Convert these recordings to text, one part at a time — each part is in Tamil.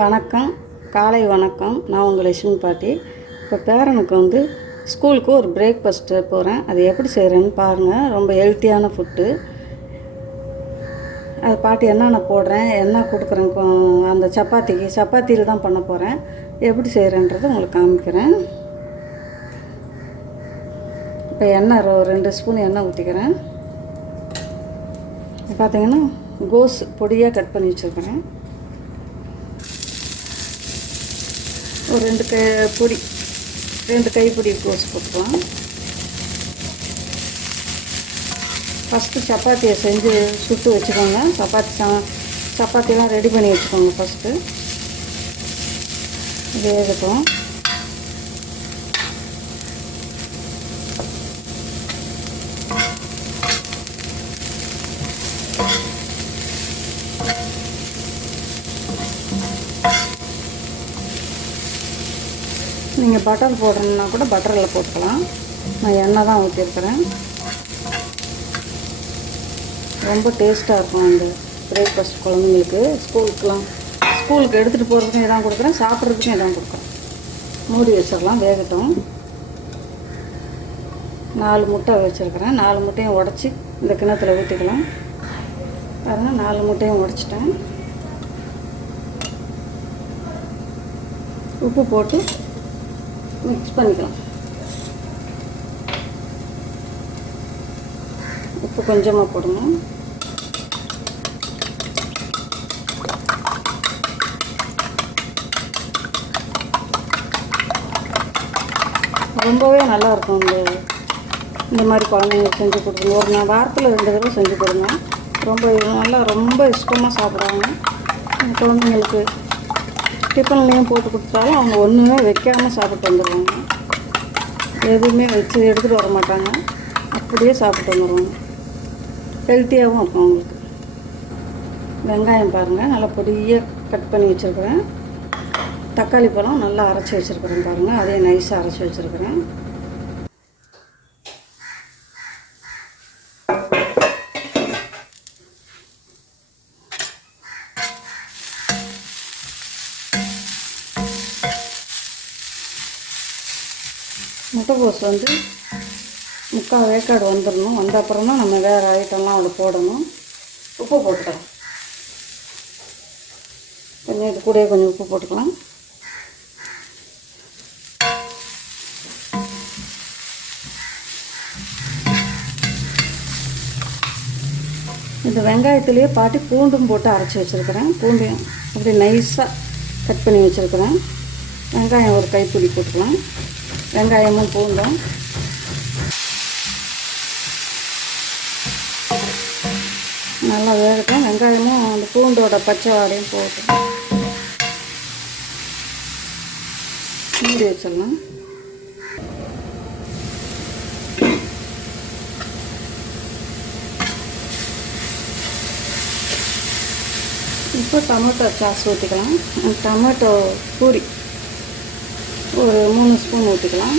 வணக்கம். காலை வணக்கம். நான் உங்கள் லட்சுமி பாட்டி. இப்போ பேரனுக்கு வந்து ஸ்கூலுக்கு ஒரு பிரேக்ஃபாஸ்ட்டு போகிறேன் அது எப்படி செய்கிறேன்னு பாருங்கள் ரொம்ப ஹெல்த்தியான ஃபுட்டு அது பாட்டி என்னென்ன போடுறேன் என்ன கொடுக்குறேன் அந்த சப்பாத்திக்கு சப்பாத்தியில் தான் பண்ண போகிறேன் எப்படி செய்கிறேன்றதை உங்களுக்கு காமிக்கிறேன். இப்போ எண்ணெய் ரோ ரெண்டு ஸ்பூன் எண்ணெய் ஊற்றிக்கிறேன் பார்த்தீங்கன்னா கோஸ் பொடியாக கட் பண்ணி வச்சுருக்கிறேன். ஒரு ரெண்டு கை பொடி ரெண்டு கைப்பொடி கோஸ் போட்டுக்கலாம். ஃபஸ்ட்டு சப்பாத்தியை செஞ்சு சுட்டு வச்சுக்கோங்க. சப்பாத்தி சா சப்பாத்திலாம் ரெடி பண்ணி வச்சுக்கோங்க ஃபஸ்ட்டு வேகட்டும். நீங்கள் பட்டர் போடணுன்னா கூட பட்டரில் போட்டுக்கலாம். நான் எண்ணெய் தான் ஊற்றிருக்கிறேன் ரொம்ப டேஸ்ட்டாக இருக்கும் அந்த பிரேக்ஃபாஸ்ட் குழந்தைங்களுக்கு. ஸ்கூலுக்குலாம் ஸ்கூலுக்கு எடுத்துகிட்டு போகிறதுக்கும் இதான் கொடுக்குறேன் சாப்பிட்றதுக்கும் இதான் கொடுக்குறேன். மூடி வச்சிடலாம் வேகட்டும். நாலு முட்டை வச்சுருக்கிறேன். நாலு முட்டையும் உடச்சி இந்த கிணத்துல ஊற்றிக்கலாம் பாருங்கள் நாலு முட்டையும் உடச்சிட்டேன். உப்பு போட்டு மிக்ஸ் பண்ணிக்கலாம். உப்பு கொஞ்சமாக போடுங்க. ரொம்பவே நல்லா இருக்கும் இந்த இந்த மாதிரி குழந்தைங்களுக்கு செஞ்சு கொடுக்கணும். ஒரு நான் வாரத்தில் ரெண்டு தடவை செஞ்சு கொடுங்க. ரொம்ப நல்லா ரொம்ப இஷ்டமாக சாப்பிடுவாங்க. குழந்தைங்களுக்கு டிஃபன்லேயும் போட்டு கொடுத்தாலும் அவங்க ஒன்றுமே வைக்காமல் சாப்பிட்டு வந்துடுவாங்க எதுவுமே வச்சு எடுத்துகிட்டு வர மாட்டாங்க. அப்படியே சாப்பிட்டு வந்துடுவாங்க ஹெல்த்தியாகவும் இருக்கும் அவங்களுக்கு. வெங்காயம் பாருங்கள் நல்லா பொடியாக கட் பண்ணி வச்சுருக்குறேன். தக்காளி பழம் நல்லா அரைச்சி வச்சுருக்குறேன் பாருங்கள் அதே நைஸாக அரைச்சி வச்சுருக்குறேன். முட்டைக்கோஸ் வந்து முக்கால் வேக்காடு வந்துடணும். வந்த அப்புறமா நம்ம வேறு ஐட்டம்லாம் அதில் போடணும். உப்பு போட்டுக்கலாம். கொஞ்சம் இது கூடயே கொஞ்சம் உப்பு போட்டுக்கலாம். இந்த வெங்காயத்துலேயே பாட்டி பூண்டும் போட்டு அரைச்சி வச்சுருக்கிறேன். பூண்டையும் அப்படி நைஸாக கட் பண்ணி வச்சுருக்கிறேன். வெங்காயம் ஒரு கைப்பிடி போட்டுக்கலாம். வெங்காயமும் பூண்டும். நல்லா வேகட்டும். வெங்காயமும் அந்த பூண்டோட பச்சை வாடையும் போட்டு. மூடி வச்சிடலாம். இப்போ டொமேட்டோ சாஸ் ஊற்றிக்கலாம் டொமேட்டோ பூரி. ஒரு மூணு ஸ்பூன் ஊற்றிக்கலாம்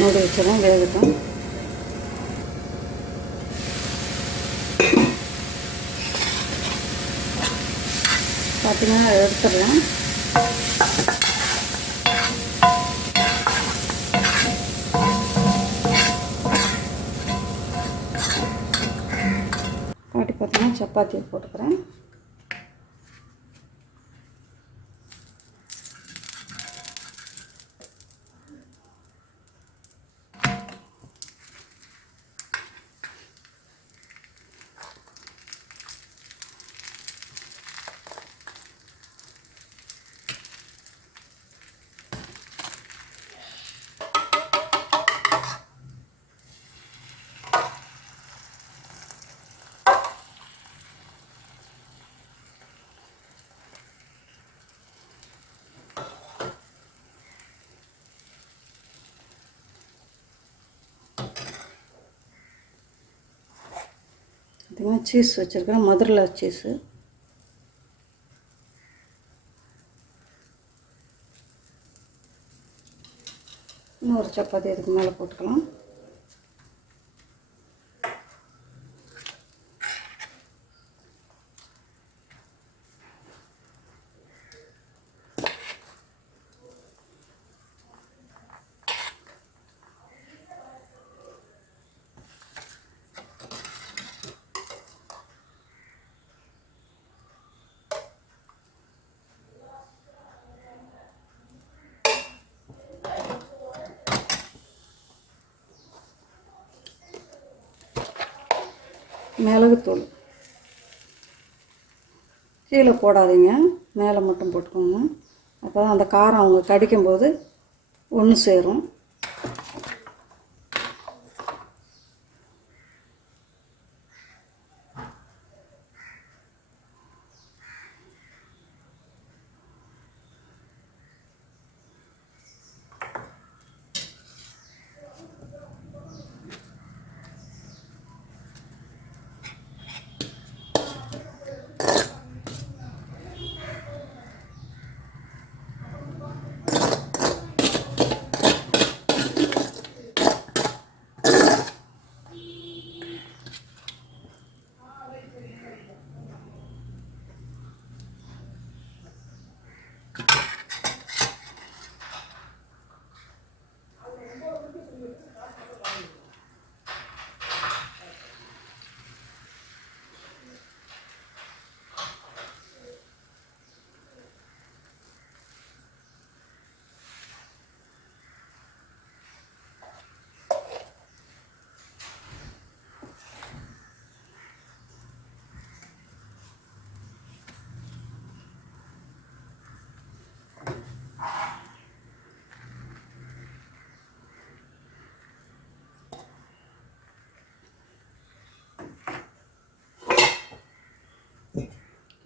மூடி வச்சிடும் வேகட்டும். பார்த்தீங்கன்னா எடுத்துடலாம். பாட்டி பார்த்தீங்கன்னா சப்பாத்தியை போட்டுக்கிறேன். பார்த்திங்கன்னா சீஸ் வச்சுருக்கேன் மதுரில் சீஸு இன்னொரு சப்பாத்தி அதுக்கு மேலே போட்டுக்கலாம். மிளகுத்தூள். கீழே போடாதீங்க. மேலே மட்டும் போட்டுக்கோங்க. அப்போ தான் அந்த காரம் அவங்க கடிக்கும்போது ஒன்று சேரும்.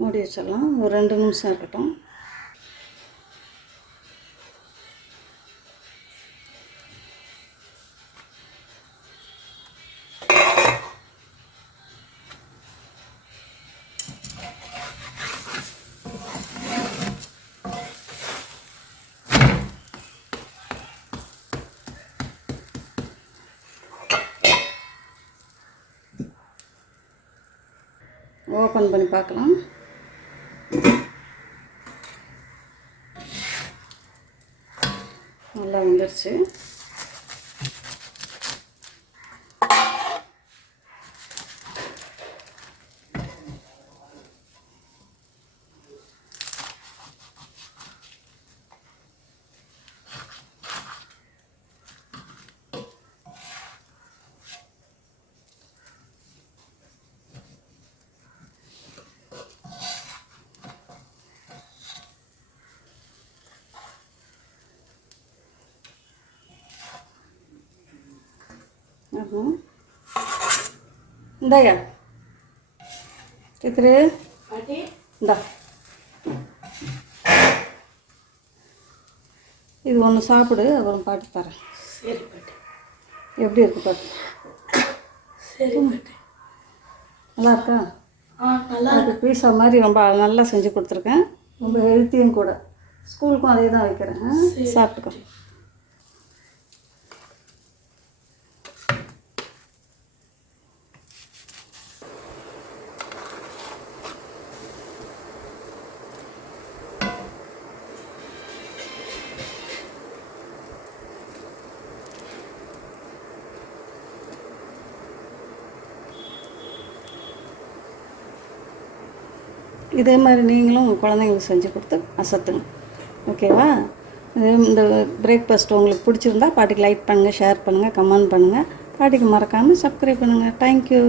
மூடி வச்சிடலாம். ஒரு ரெண்டு நிமிஷம் இருக்கட்டும். ஓப்பன் பண்ணி பார்க்கலாம். நல்லா அப்புறம் இந்தாயா? சித்திரு இந்தா. இது ஒன்று சாப்பிடு அப்புறம் பாட்டு தரேன். சரி பாட்டி. எப்படி இருக்கு பாட்டு? சரி பாட்டி. நல்லா இருக்கா? நல்லா அது பீஸா மாதிரி ரொம்ப நல்லா செஞ்சு கொடுத்துருக்கேன். ரொம்ப ஹெல்த்தியும் கூட. ஸ்கூலுக்கும் அதே தான் வைக்கிறேன்? சாப்பிட்டுக்கோ. இதே மாதிரி நீங்களும் உங்கள் குழந்தைங்களுக்கு செஞ்சு கொடுத்து அசத்துங்க ஓகேவா? இந்த பிரேக்ஃபாஸ்ட் உங்களுக்கு பிடிச்சிருந்தா பாட்டிக்கு லைக் பண்ணுங்கள் ஷேர் பண்ணுங்கள் கமெண்ட் பண்ணுங்கள் பாட்டிக்கு மறக்காமல் சப்ஸ்கிரைப் பண்ணுங்கள் தேங்க்யூ